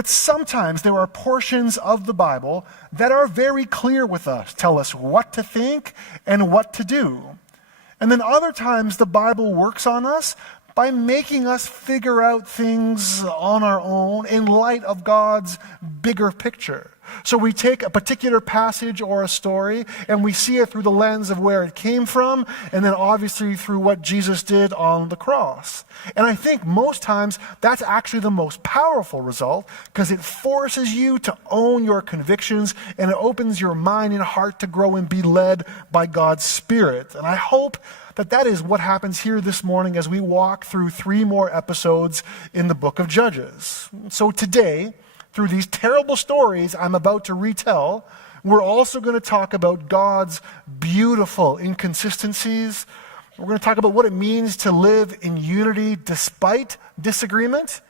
that sometimes there are portions of the Bible that are very clear with us, tell us what to think and what to do. And then other times the Bible works on us by making us figure out things on our own in light of God's bigger picture. So we take a particular passage or a story and we see it through the lens of where it came from, and then obviously through what Jesus did on the cross. And I think most times that's actually the most powerful result, because it forces you to own your convictions and it opens your mind and heart to grow and be led by God's Spirit. And I hope that is what happens here this morning as we walk through 3 more episodes in the book of Judges. So today, through these terrible stories I'm about to retell, we're also going to talk about God's beautiful inconsistencies. We're going to talk about what it means to live in unity despite disagreement.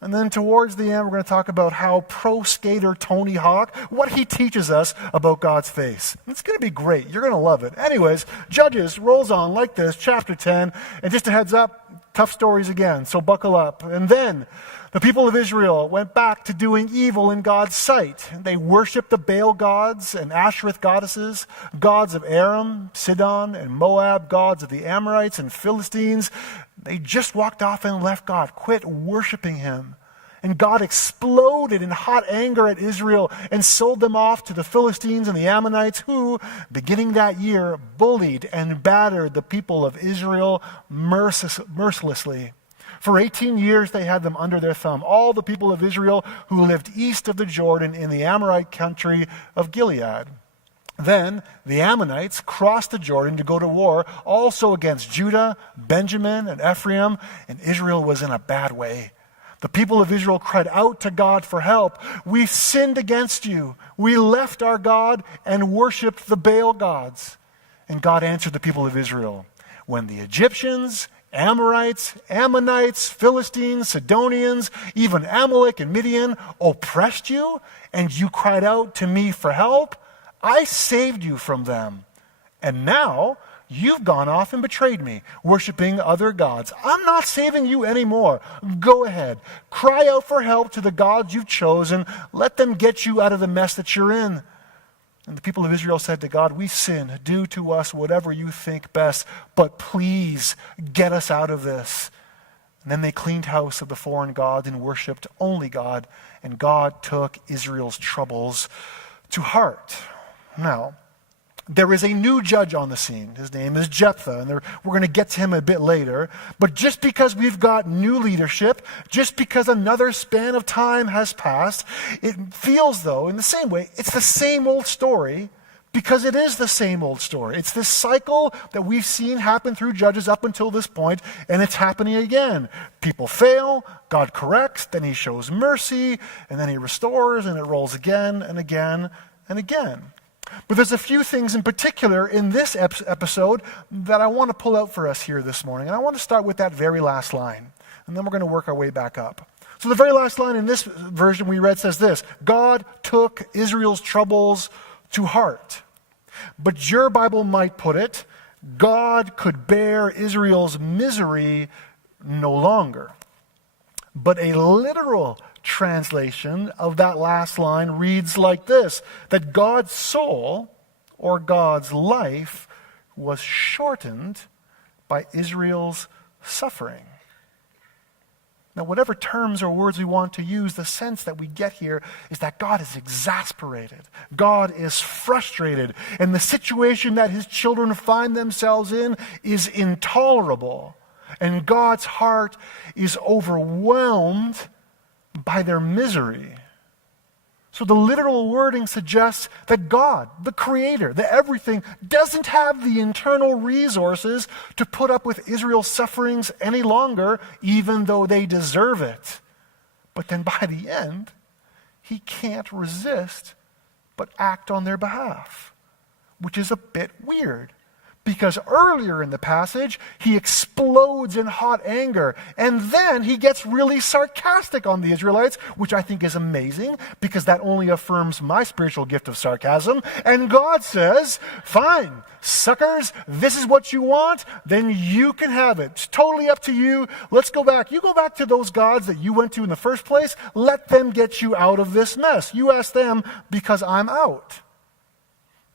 And then towards the end, we're going to talk about how pro skater Tony Hawk, what he teaches us about God's face. It's going to be great. You're going to love it. Anyways, Judges rolls on like this, chapter 10. And just a heads up, tough stories again, so buckle up. And then the people of Israel went back to doing evil in God's sight. They worshiped the Baal gods and Ashereth goddesses, gods of Aram, Sidon, and Moab, gods of the Amorites and Philistines. They just walked off and left God, quit worshiping him. And God exploded in hot anger at Israel and sold them off to the Philistines and the Ammonites, who, beginning that year, bullied and battered the people of Israel mercilessly. For 18 years they had them under their thumb, all the people of Israel who lived east of the Jordan in the Amorite country of Gilead. Then the Ammonites crossed the Jordan to go to war also against Judah, Benjamin, and Ephraim, and Israel was in a bad way. The people of Israel cried out to God for help. We sinned against you. We left our God and worshipped the Baal gods. And God answered the people of Israel, when the Egyptians, Amorites, Ammonites, Philistines, Sidonians, even Amalek and Midian oppressed you, and you cried out to me for help, I saved you from them. And now you've gone off and betrayed me, worshiping other gods. I'm not saving you anymore. Go ahead. Cry out for help to the gods you've chosen. Let them get you out of the mess that you're in. And the people of Israel said to God, we sin. Do to us whatever you think best, but please get us out of this. And then they cleaned house of the foreign gods and worshipped only God. And God took Israel's troubles to heart. Now, there is a new judge on the scene. His name is Jephthah, and we're going to get to him a bit later. But just because we've got new leadership, just because another span of time has passed, it feels, though, in the same way, it's the same old story, because it is the same old story. It's this cycle that we've seen happen through Judges up until this point, and it's happening again. People fail, God corrects, then he shows mercy, and then he restores, and it rolls again and again and again. But there's a few things in particular in this episode that I want to pull out for us here this morning. And I want to start with that very last line. And then we're going to work our way back up. So the very last line in this version we read says this: God took Israel's troubles to heart. But your Bible might put it, God could bear Israel's misery no longer. But a literal translation of that last line reads like this: that God's soul, or God's life, was shortened by Israel's suffering. Now, whatever terms or words we want to use, the sense that we get here is that God is exasperated. God is frustrated. And the situation that his children find themselves in is intolerable. And God's heart is overwhelmed by their misery. So the literal wording suggests that God, the Creator, the everything, doesn't have the internal resources to put up with Israel's sufferings any longer, even though they deserve it. But then by the end, he can't resist but act on their behalf, which is a bit weird. Because earlier in the passage, he explodes in hot anger. And then he gets really sarcastic on the Israelites, which I think is amazing, because that only affirms my spiritual gift of sarcasm. And God says, fine, suckers, this is what you want, then you can have it. It's totally up to you. Let's go back. You go back to those gods that you went to in the first place. Let them get you out of this mess. You ask them because I'm out.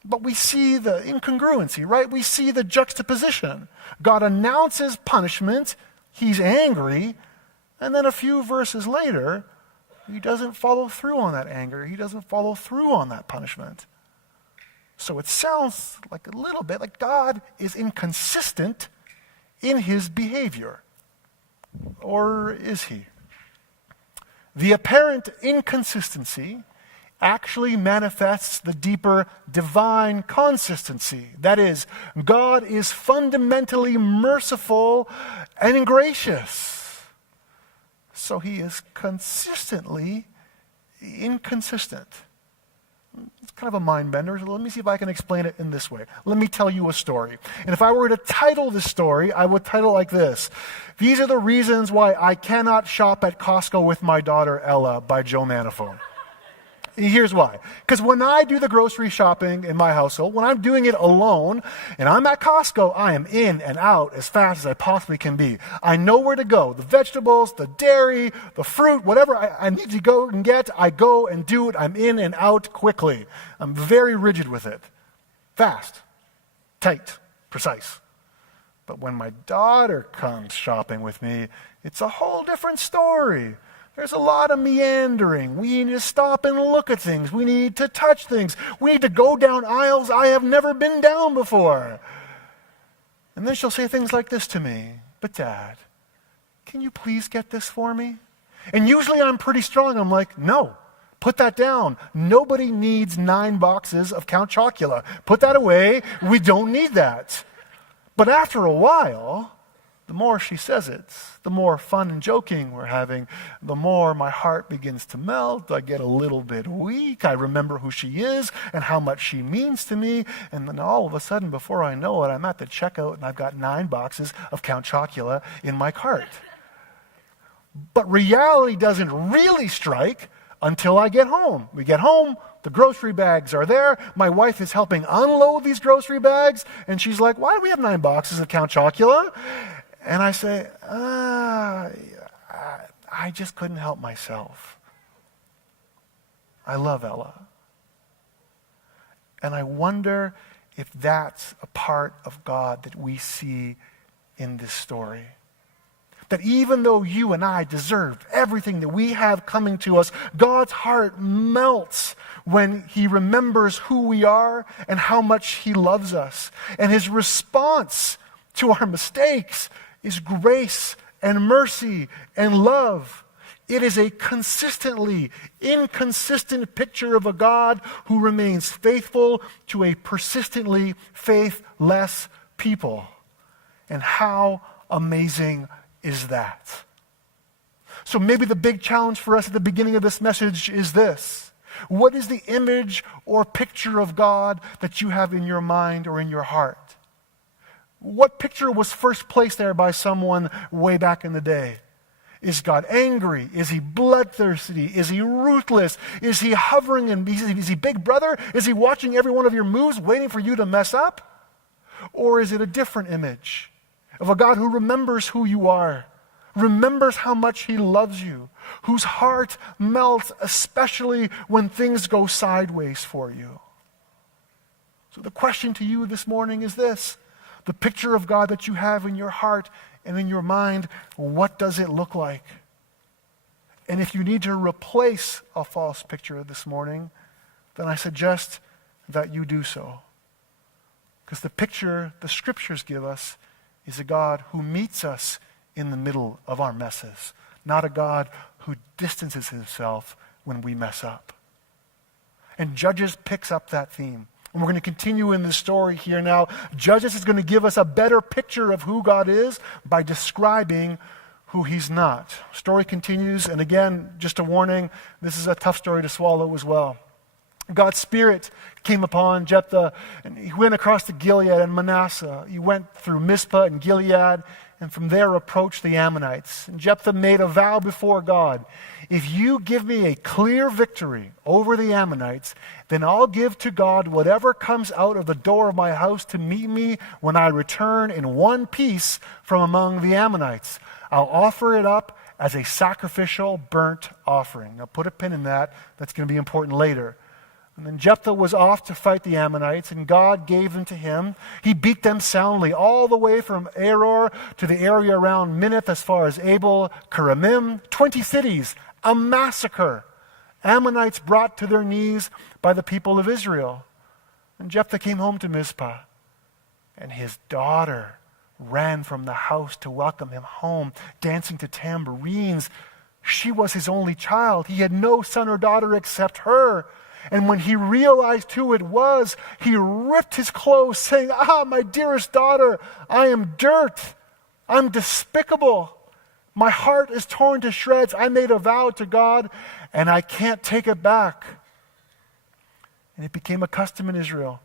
But we see the incongruency, right? We see the juxtaposition. God announces punishment, he's angry, and then a few verses later, he doesn't follow through on that anger. He doesn't follow through on that punishment. So it sounds like a little bit like God is inconsistent in his behavior. Or is he? The apparent inconsistency actually manifests the deeper divine consistency. That is, God is fundamentally merciful and gracious. So he is consistently inconsistent. It's kind of a mind bender. So let me see if I can explain it in this way. Let me tell you a story. And if I were to title this story, I would title it like this: These are the reasons why I cannot shop at Costco with my daughter Ella, by Joe Manifold. Here's why. Because when I do the grocery shopping in my household, when I'm doing it alone, and I'm at Costco, I am in and out as fast as I possibly can be. I know where to go. The vegetables, the dairy, the fruit, whatever I need to go and get, I go and do it. I'm in and out quickly. I'm very rigid with it. Fast, tight, precise. But when my daughter comes shopping with me, it's a whole different story. There's a lot of meandering. We need to stop and look at things. We need to touch things. We need to go down aisles I have never been down before. And then she'll say things like this to me: "But Dad, can you please get this for me?" And usually I'm pretty strong. I'm like, "No, put that down. Nobody needs 9 boxes of Count Chocula. Put that away. We don't need that." But after a while, the more she says it, the more fun and joking we're having, the more my heart begins to melt. I get a little bit weak. I remember who she is and how much she means to me. And then all of a sudden, before I know it, I'm at the checkout and I've got 9 boxes of Count Chocula in my cart. But reality doesn't really strike until I get home. We get home, the grocery bags are there. My wife is helping unload these grocery bags. And she's like, "Why do we have 9 boxes of Count Chocula?" And I say, I just couldn't help myself. I love Ella. And I wonder if that's a part of God that we see in this story. That even though you and I deserve everything that we have coming to us, God's heart melts when he remembers who we are and how much he loves us. And his response to our mistakes is grace and mercy and love. It is a consistently inconsistent picture of a God who remains faithful to a persistently faithless people. And how amazing is that? So maybe the big challenge for us at the beginning of this message is this: what is the image or picture of God that you have in your mind or in your heart? What picture was first placed there by someone way back in the day? Is God angry? Is he bloodthirsty? Is he ruthless? Is he hovering and is he big brother? Is he watching every one of your moves, waiting for you to mess up? Or is it a different image of a God who remembers who you are, remembers how much he loves you, whose heart melts especially when things go sideways for you? So the question to you this morning is this: the picture of God that you have in your heart and in your mind, what does it look like? And if you need to replace a false picture this morning, then I suggest that you do so. Because the picture the scriptures give us is a God who meets us in the middle of our messes, not a God who distances himself when we mess up. And Judges picks up that theme. And we're going to continue in this story here now. Judges is going to give us a better picture of who God is by describing who he's not. Story continues, and again, just a warning, this is a tough story to swallow as well. God's Spirit came upon Jephthah, and he went across to Gilead and Manasseh. He went through Mizpah and Gilead, and from there approached the Ammonites. And Jephthah made a vow before God. If you give me a clear victory over the Ammonites, then I'll give to God whatever comes out of the door of my house to meet me when I return in one piece from among the Ammonites. I'll offer it up as a sacrificial burnt offering. Now put a pin in that. That's going to be important later. And then Jephthah was off to fight the Ammonites, and God gave them to him. He beat them soundly all the way from Aror to the area around Minnith as far as Abel Keramim. 20 cities, a massacre. Ammonites brought to their knees by the people of Israel. And Jephthah came home to Mizpah, and his daughter ran from the house to welcome him home, dancing to tambourines. She was his only child. He had no son or daughter except her. And when he realized who it was, he ripped his clothes, saying, my dearest daughter, I am dirt. I'm despicable. My heart is torn to shreds. I made a vow to God, and I can't take it back. And it became a custom in Israel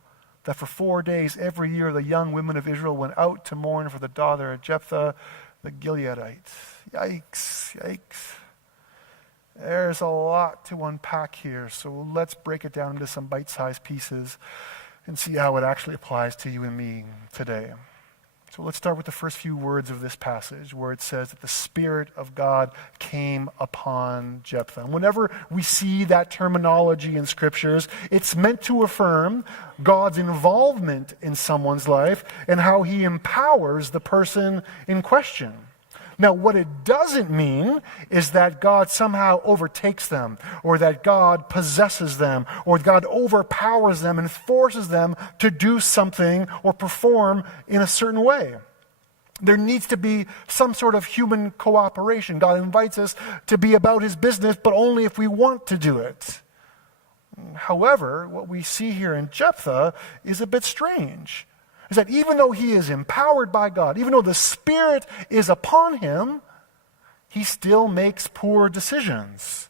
that for 4 days every year the young women of Israel went out to mourn for the daughter of Jephthah the Gileadite. Yikes, yikes. There's a lot to unpack here, so let's break it down into some bite-sized pieces and see how it actually applies to you and me today. So let's start with the first few words of this passage where it says that the Spirit of God came upon Jephthah. And whenever we see that terminology in scriptures, it's meant to affirm God's involvement in someone's life and how he empowers the person in question. Now, what it doesn't mean is that God somehow overtakes them, or that God possesses them, or God overpowers them and forces them to do something or perform in a certain way. There needs to be some sort of human cooperation. God invites us to be about his business, but only if we want to do it. However, what we see here in Jephthah is a bit strange. Is that even though he is empowered by God, even though the Spirit is upon him, he still makes poor decisions.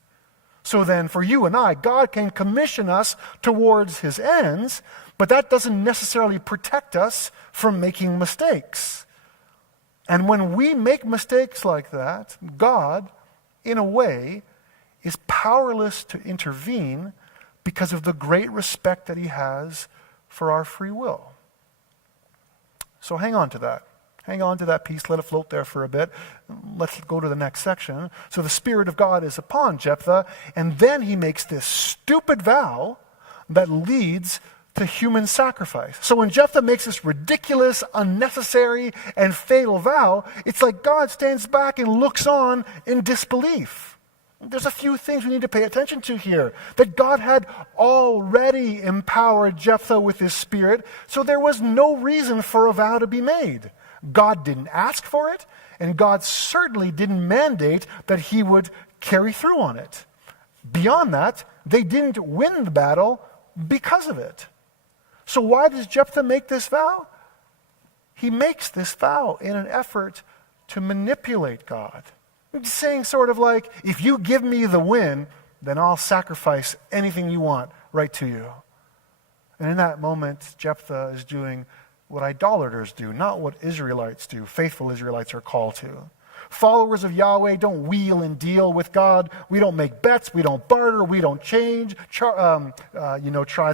So then for you and I, God can commission us towards his ends, but that doesn't necessarily protect us from making mistakes. And when we make mistakes like that, God, in a way, is powerless to intervene because of the great respect that he has for our free will. So hang on to that. Hang on to that piece. Let it float there for a bit. Let's go to the next section. So the Spirit of God is upon Jephthah, and then he makes this stupid vow that leads to human sacrifice. So when Jephthah makes this ridiculous, unnecessary, and fatal vow, it's like God stands back and looks on in disbelief. There's a few things we need to pay attention to here. That God had already empowered Jephthah with his Spirit, so there was no reason for a vow to be made. God didn't ask for it, and God certainly didn't mandate that he would carry through on it. Beyond that, they didn't win the battle because of it. So why does Jephthah make this vow? He makes this vow in an effort to manipulate God. He's saying sort of like, if you give me the win, then I'll sacrifice anything you want right to you. And in that moment, Jephthah is doing what idolaters do, not what Israelites do, faithful Israelites are called to. Followers of Yahweh don't wheel and deal with God. We don't make bets. We don't barter. We don't try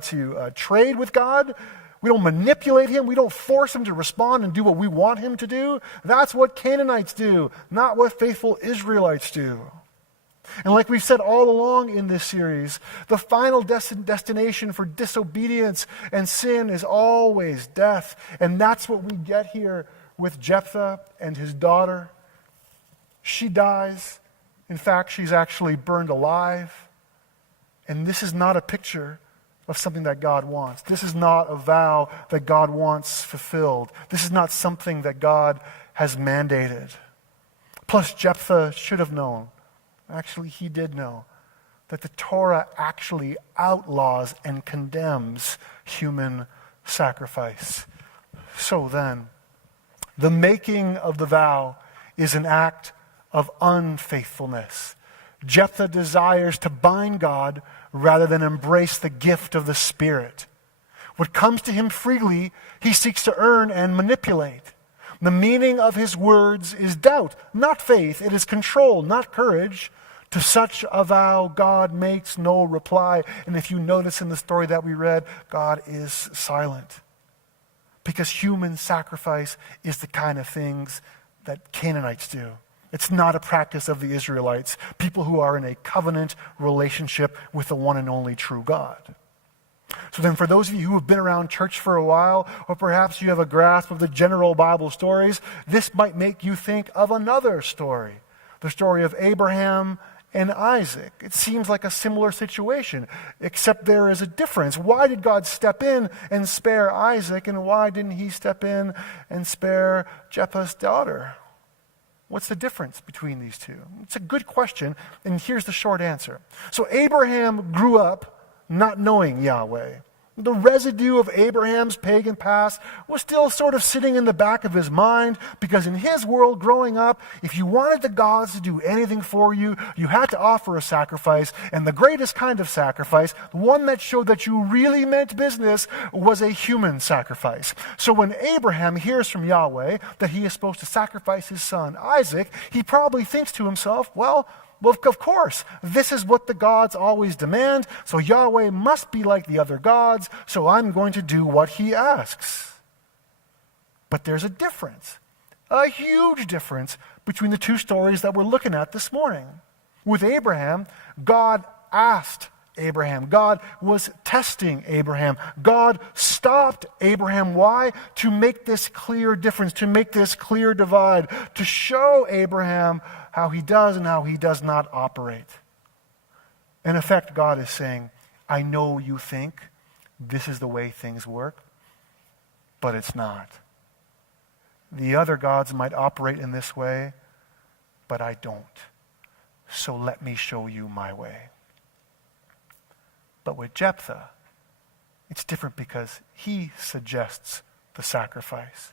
to trade with God. We don't manipulate him. We don't force him to respond and do what we want him to do. That's what Canaanites do, not what faithful Israelites do. And like we've said all along in this series, the final destination for disobedience and sin is always death. And that's what we get here with Jephthah and his daughter. She dies. In fact, she's actually burned alive. And this is not a picture of something that God wants. This is not a vow that God wants fulfilled. This is not something that God has mandated. Plus, Jephthah should have known, actually he did know, that the Torah actually outlaws and condemns human sacrifice. So then, the making of the vow is an act of unfaithfulness. Jephthah desires to bind God rather than embrace the gift of the Spirit. What comes to him freely, he seeks to earn and manipulate. The meaning of his words is doubt, not faith. It is control, not courage. To such a vow, God makes no reply. And if you notice in the story that we read, God is silent. Because human sacrifice is the kind of things that Canaanites do. It's not a practice of the Israelites, people who are in a covenant relationship with the one and only true God. So then for those of you who have been around church for a while, or perhaps you have a grasp of the general Bible stories, this might make you think of another story, the story of Abraham and Isaac. It seems like a similar situation, except there is a difference. Why did God step in and spare Isaac, and why didn't he step in and spare Jephthah's daughter? What's the difference between these two? It's a good question, and here's the short answer. So Abraham grew up not knowing Yahweh. The residue of Abraham's pagan past was still sort of sitting in the back of his mind, because in his world growing up, if you wanted the gods to do anything for you, you had to offer a sacrifice, and the greatest kind of sacrifice, the one that showed that you really meant business, was a human sacrifice. So when Abraham hears from Yahweh that he is supposed to sacrifice his son Isaac, he probably thinks to himself, well, of course, this is what the gods always demand, so Yahweh must be like the other gods, so I'm going to do what he asks. But there's a difference, a huge difference between the two stories that we're looking at this morning. With Abraham, God asked Abraham. God was testing Abraham. God stopped Abraham. Why? To make this clear difference, to make this clear divide, to show Abraham how he does and how he does not operate. In effect, God is saying, I know you think this is the way things work, but it's not. The other gods might operate in this way, but I don't. So let me show you my way. But with Jephthah, it's different because he suggests the sacrifice.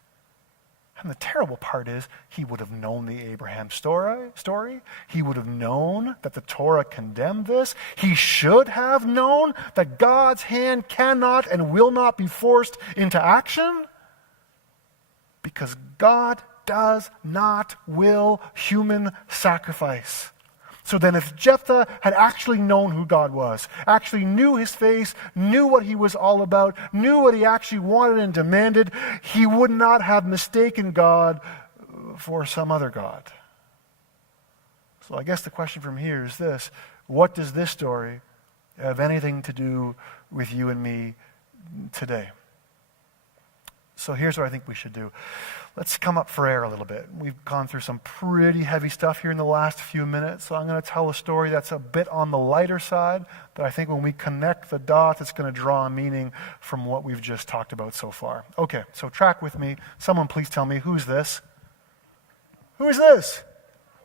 And the terrible part is, he would have known the Abraham story. He would have known that the Torah condemned this. He should have known that God's hand cannot and will not be forced into action, because God does not will human sacrifice. So then if Jephthah had actually known who God was, actually knew his face, knew what he was all about, knew what he actually wanted and demanded, he would not have mistaken God for some other God. So I guess the question from here is this: what does this story have anything to do with you and me today? So here's what I think we should do. Let's come up for air a little bit. We've gone through some pretty heavy stuff here in the last few minutes, so I'm going to tell a story that's a bit on the lighter side, but I think when we connect the dots, it's going to draw a meaning from what we've just talked about so far. Okay, so track with me. Someone please tell me, who's this? Who is this?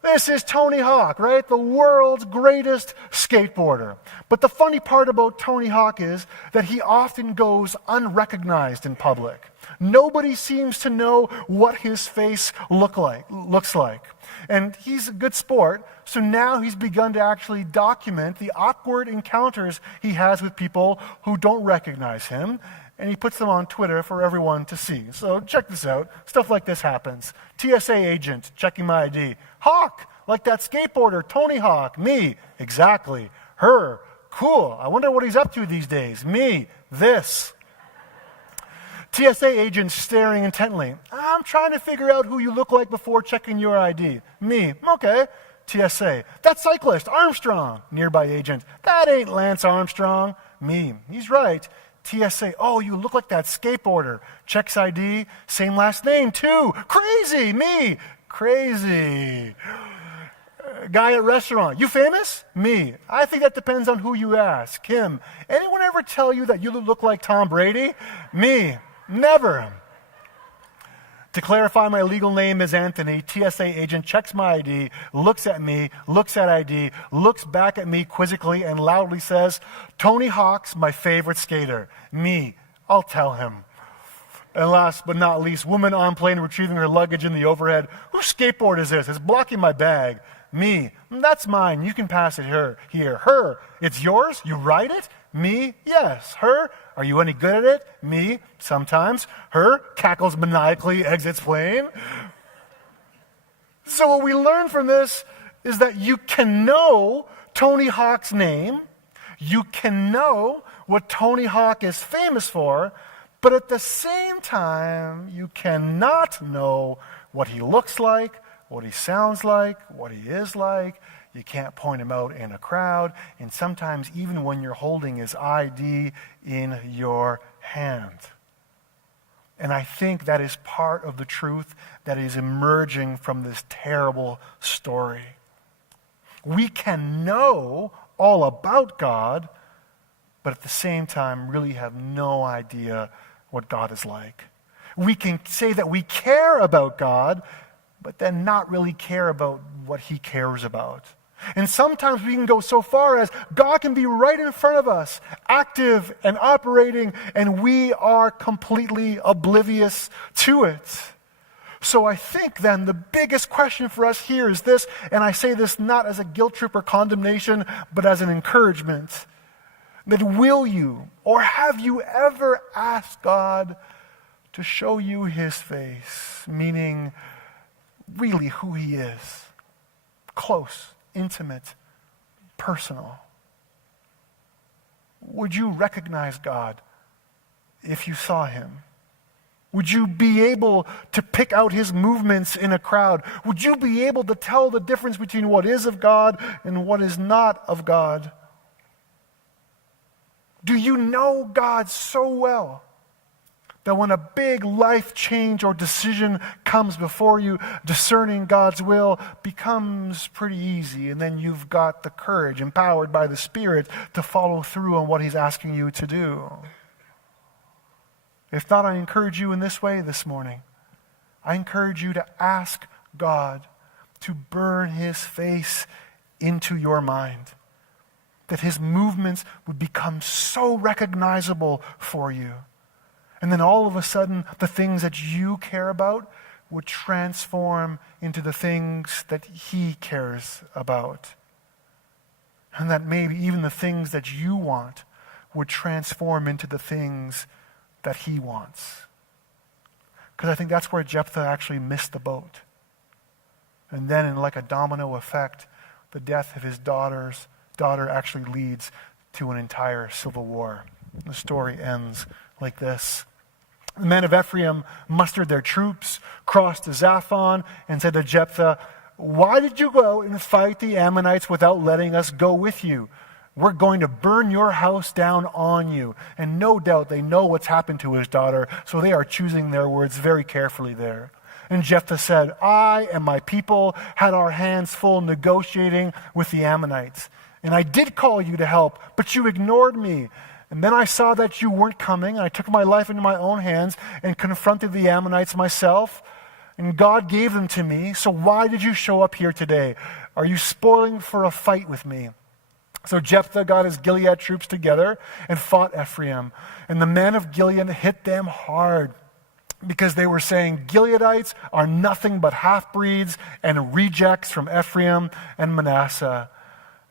This is Tony Hawk, right? The world's greatest skateboarder. But the funny part about Tony Hawk is that he often goes unrecognized in public. Nobody seems to know what his face looks like. And he's a good sport, so now he's begun to actually document the awkward encounters he has with people who don't recognize him, and he puts them on Twitter for everyone to see. So check this out. Stuff like this happens. TSA agent checking my ID. Hawk, like that skateboarder, Tony Hawk. Me, exactly. Her, cool. I wonder what he's up to these days. Me, this. TSA agent staring intently. I'm trying to figure out who you look like before checking your ID. Me, okay. TSA, that cyclist, Armstrong. Nearby agent, that ain't Lance Armstrong. Me, he's right. TSA, oh, you look like that skateboarder. Checks ID, same last name too. Crazy, me, crazy. Guy at restaurant, you famous? Me, I think that depends on who you ask. Him, anyone ever tell you that you look like Tom Brady? Me, never. To clarify, my legal name is Anthony. TSA agent checks my ID, looks at me, looks at ID, looks back at me quizzically and loudly says, Tony Hawk's my favorite skater. Me, I'll tell him. And last but not least, woman on plane retrieving her luggage in the overhead. Whose skateboard is this? It's blocking my bag. Me. That's mine. You can pass it here. Her. It's yours? You ride it? Me? Yes. Her? Are you any good at it? Me? Sometimes. Her? Cackles maniacally, exits plane. So what we learn from this is that you can know Tony Hawk's name, you can know what Tony Hawk is famous for, but at the same time, you cannot know what he looks like, what he sounds like, what he is like. You can't point him out in a crowd, and sometimes even when you're holding his ID in your hand. And I think that is part of the truth that is emerging from this terrible story. We can know all about God, but at the same time really have no idea what God is like. We can say that we care about God, but then not really care about what he cares about. And sometimes we can go so far as God can be right in front of us, active and operating, and we are completely oblivious to it. So I think then the biggest question for us here is this, and I say this not as a guilt trip or condemnation, but as an encouragement, that will you or have you ever asked God to show you his face, meaning really who he is, close, intimate, personal? Would you recognize God if you saw him? Would you be able to pick out his movements in a crowd? Would you be able to tell the difference between what is of God and what is not of God? Do you know God so well that when a big life change or decision comes before you, discerning God's will becomes pretty easy, and then you've got the courage, empowered by the Spirit, to follow through on what he's asking you to do? If not, I encourage you in this way this morning. I encourage you to ask God to burn his face into your mind, that his movements would become so recognizable for you. And then all of a sudden, the things that you care about would transform into the things that he cares about. And that maybe even the things that you want would transform into the things that he wants. Because I think that's where Jephthah actually missed the boat. And then in like a domino effect, the death of his daughter actually leads to an entire civil war. The story ends like this. The men of Ephraim mustered their troops, crossed to Zaphon, and said to Jephthah, "Why did you go out and fight the Ammonites without letting us go with you? We're going to burn your house down on you." And no doubt they know what's happened to his daughter, so they are choosing their words very carefully there. And Jephthah said, "I and my people had our hands full negotiating with the Ammonites. And I did call you to help, but you ignored me. And then I saw that you weren't coming, and I took my life into my own hands and confronted the Ammonites myself. And God gave them to me, so why did you show up here today? Are you spoiling for a fight with me?" So Jephthah got his Gilead troops together and fought Ephraim. And the men of Gilead hit them hard, because they were saying, "Gileadites are nothing but half-breeds and rejects from Ephraim and Manasseh."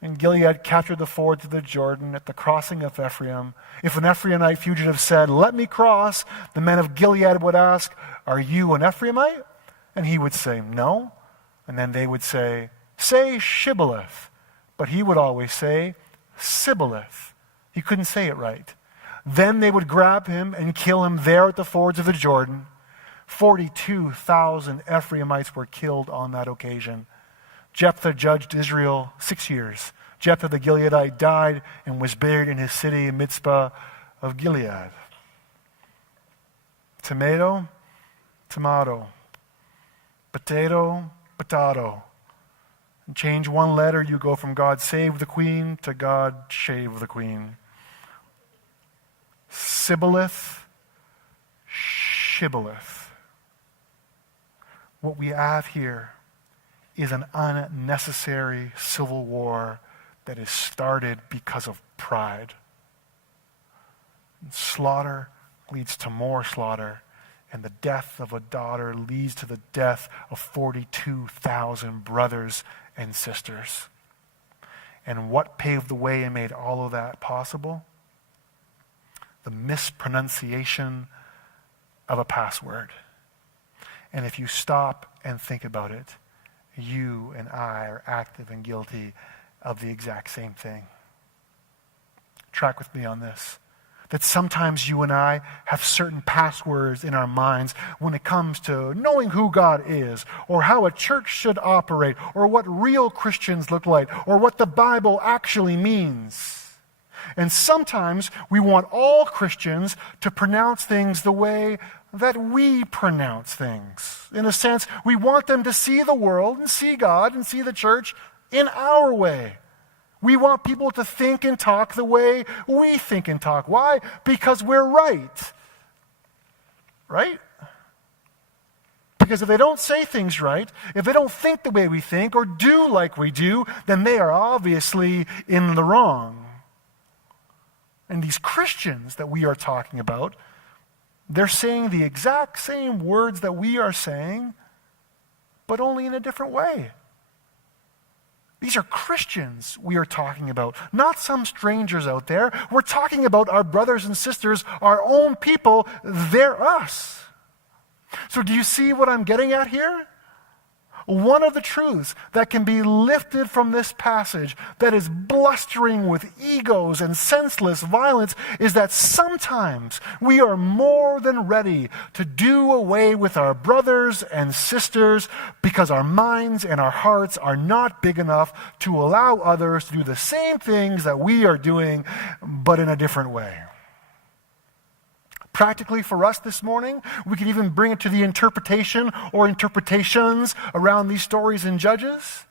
And Gilead captured the fords of the Jordan at the crossing of Ephraim. If an Ephraimite fugitive said, "Let me cross," the men of Gilead would ask, "Are you an Ephraimite?" And he would say, "No." And then they would say, "Say Shibboleth." But he would always say, Sibboleth. He couldn't say it right. Then they would grab him and kill him there at the fords of the Jordan. 42,000 Ephraimites were killed on that occasion. Jephthah judged Israel 6 years. Jephthah the Gileadite died and was buried in his city in Mizpah of Gilead. Tomato, tomato. Potato, potato. Change one letter, you go from God save the queen to God shave the queen. Sibboleth, shibboleth. What we have here is an unnecessary civil war that is started because of pride. And slaughter leads to more slaughter, and the death of a daughter leads to the death of 42,000 brothers and sisters. And what paved the way and made all of that possible? The mispronunciation of a password. And if you stop and think about it, you and I are active and guilty of the exact same thing. Track with me on this. That sometimes you and I have certain passwords in our minds when it comes to knowing who God is, or how a church should operate, or what real Christians look like, or what the Bible actually means. And sometimes we want all Christians to pronounce things the way that we pronounce things. In a sense, we want them to see the world and see God and see the church in our way. We want people to think and talk the way we think and talk. Why? Because we're right. Right? Because if they don't say things right, if they don't think the way we think or do like we do, then they are obviously in the wrong. And these Christians that we are talking about, they're saying the exact same words that we are saying, but only in a different way. These are Christians we are talking about, not some strangers out there. We're talking about our brothers and sisters, our own people. They're us. So do you see what I'm getting at here? One of the truths that can be lifted from this passage that is blustering with egos and senseless violence is that sometimes we are more than ready to do away with our brothers and sisters because our minds and our hearts are not big enough to allow others to do the same things that we are doing, but in a different way. Practically for us this morning, we can even bring it to the interpretation or interpretations around these stories in Judges.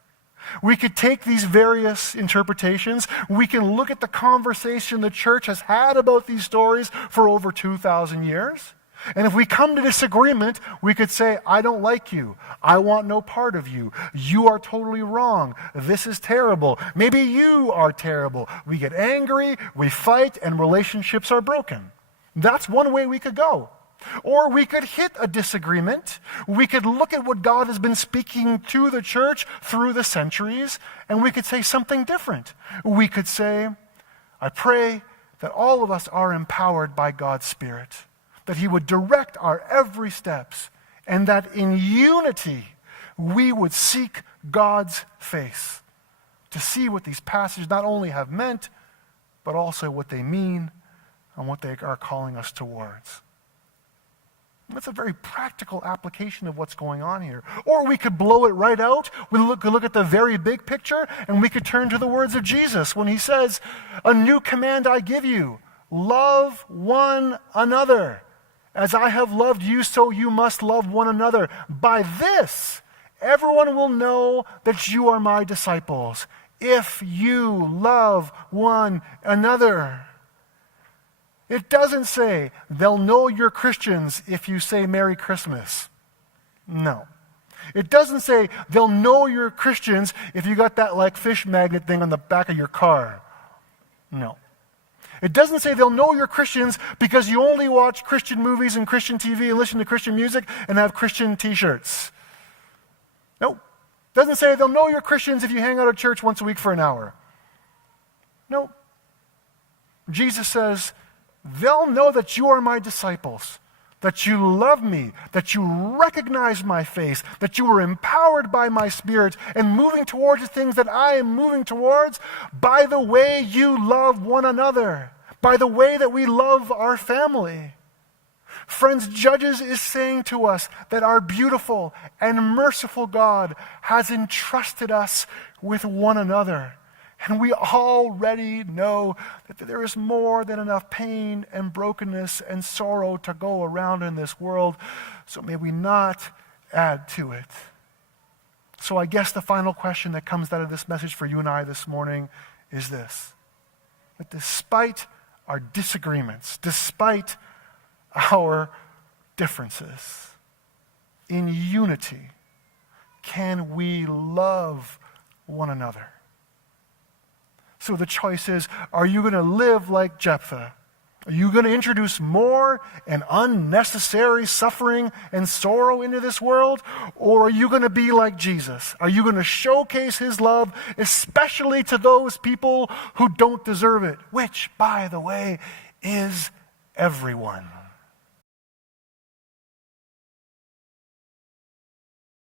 We could take these various interpretations. We can look at the conversation the church has had about these stories for over 2,000 years. And if we come to disagreement, we could say, I don't like you. I want no part of you. You are totally wrong. This is terrible. Maybe you are terrible. We get angry, we fight, and relationships are broken. That's one way we could go. Or we could hit a disagreement. We could look at what God has been speaking to the church through the centuries, and we could say something different. We could say, I pray that all of us are empowered by God's Spirit, that He would direct our every steps, and that in unity we would seek God's face to see what these passages not only have meant, but also what they mean and what they are calling us towards. That's a very practical application of what's going on here. Or we could blow it right out. We could look at the very big picture, and we could turn to the words of Jesus when He says, a new command I give you, love one another. As I have loved you, so you must love one another. By this, everyone will know that you are my disciples, if you love one another. It doesn't say they'll know you're Christians if you say Merry Christmas. No. It doesn't say they'll know you're Christians if you got that like fish magnet thing on the back of your car. No. It doesn't say they'll know you're Christians because you only watch Christian movies and Christian TV and listen to Christian music and have Christian t-shirts. Nope. It doesn't say they'll know you're Christians if you hang out at church once a week for an hour. Nope. Jesus says, they'll know that you are my disciples, that you love me, that you recognize my face, that you are empowered by my Spirit and moving towards the things that I am moving towards by the way you love one another, by the way that we love our family. Friends, Judges is saying to us that our beautiful and merciful God has entrusted us with one another. And we already know that there is more than enough pain and brokenness and sorrow to go around in this world. So may we not add to it. So I guess the final question that comes out of this message for you and I this morning is this. That despite our disagreements, despite our differences, in unity, can we love one another? So the choice is, are you going to live like Jephthah, Are you going to introduce more and unnecessary suffering and sorrow into this world? Or are you going to be like Jesus? Are you going to showcase his love, especially to those people who don't deserve it? Which, by the way, is everyone.